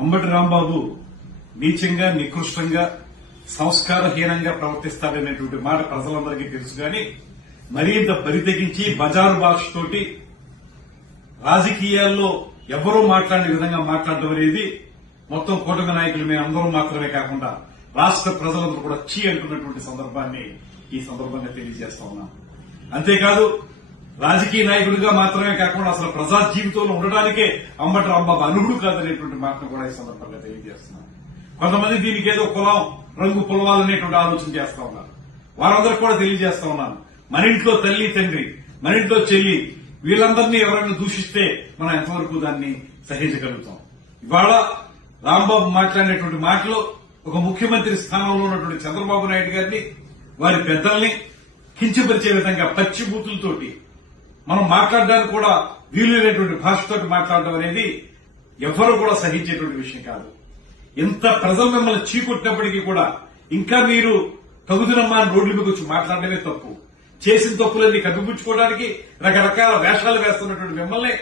అంబటి రాంబాబు నీచంగా నికృష్టంగా సంస్కారహీనంగా ప్రవర్తిస్తాడనేటువంటి మాట ప్రజలందరికీ తెలుసు గాని మరింత బరితెగించి బజారు భాషతోటి రాజకీయాల్లో ఎవరూ మాట్లాడే విధంగా మాట్లాడడం అనేది మొత్తం కూటమి నాయకులు మేమందరం మాత్రమే కాకుండా రాష్ట్ర ప్రజలందరూ కూడా చీ అంటున్నటువంటి సందర్భాన్ని ఈ సందర్భంగా తెలియజేస్తా ఉన్నాం. అంతేకాదు రాజకీయ నాయకుడిగా మాత్రమే కాకుండా అసలు ప్రజా జీవితంలో ఉండడానికే అంబటి రాంబాబు అర్హుడు కాదనేటువంటి మాటను కూడా ఈ సందర్భంగా తెలియజేస్తున్నాం. కొంతమంది దీనికి ఏదో కులం రంగు పొలవాలనేటువంటి ఆలోచన చేస్తా ఉన్నారు. వారందరూ కూడా తెలియజేస్తా ఉన్నాను, మన ఇంట్లో తల్లి తండ్రి, మన ఇంట్లో చెల్లి, వీళ్ళందరినీ ఎవరైనా దూషిస్తే మనం ఎంతవరకు దాన్ని సహించగలుగుతాం. ఇవాళ రాంబాబు మాట్లాడినటువంటి మాటలు ఒక ముఖ్యమంత్రి స్థానంలో ఉన్నటువంటి చంద్రబాబు నాయుడు గారిని, వారి పెద్దల్ని కించపరిచే విధంగా పచ్చి బూతులతోటి మనం మాట్లాడడానికి కూడా వీలులేనటువంటి భాషతోటి మాట్లాడడం అనేది ఎవరు కూడా సహించేటువంటి విషయం కాదు. ఎంత ప్రజలు మిమ్మల్ని చీకొట్టినప్పటికీ కూడా ఇంకా మీరు తగుదనమ్మా అని రోడ్ల మీద వచ్చి మాట్లాడడమే తప్పు. చేసిన తప్పులన్నీ కప్పిపుచ్చుకోవడానికి రకరకాల వేషాలు వేస్తున్నటువంటి మిమ్మల్ని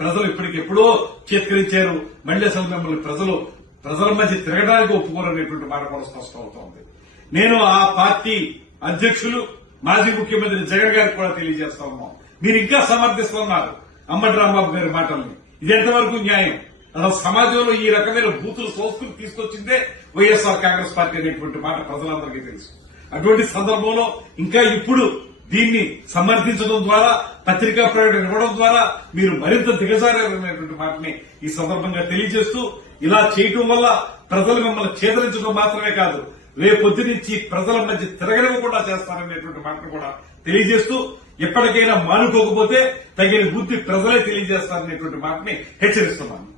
ప్రజలు ఇప్పటికెప్పుడో చేత్కరించారు. మళ్లీ అసలు మిమ్మల్ని ప్రజల మధ్య తిరగడానికి ఒప్పుకోరనేటువంటి మాట కూడా స్పష్టమవుతోంది. నేను ఆ పార్టీ అధ్యక్షులు మాజీ ముఖ్యమంత్రి జగన్ గారికి కూడా తెలియజేస్తా ఉన్నాం, మీరు ఇంకా సమర్థిస్తున్నారు అంబటి రాంబాబు గారి మాటల్ని. ఇది ఎంతవరకు న్యాయం? అసలు సమాజంలో ఈ రకమైన బూతుల సంస్కృతి తీసుకొచ్చిందే వైఎస్ఆర్ కాంగ్రెస్ పార్టీ అనేటువంటి మాట ప్రజలందరికీ తెలుసు. అటువంటి సందర్భంలో ఇంకా ఇప్పుడు దీన్ని సమర్థించడం ద్వారా, పత్రికా ప్రకటన ఇవ్వడం ద్వారా మీరు మరింత దిగజారనేటువంటి మాటని ఈ సందర్భంగా తెలియజేస్తూ, ఇలా చేయటం వల్ల ప్రజలు మిమ్మల్ని చేదరించడం మాత్రమే కాదు, రేపొద్దు నుంచి ప్రజల మధ్య తిరగనివ్వకుండా చేస్తారనేటువంటి మాటను కూడా తెలియజేస్తూ, ఎప్పటికైనా మానుకోకపోతే తగిన బుద్ధి ప్రజలే తెలియజేస్తారనేటువంటి మాటని హెచ్చరిస్తున్నాను.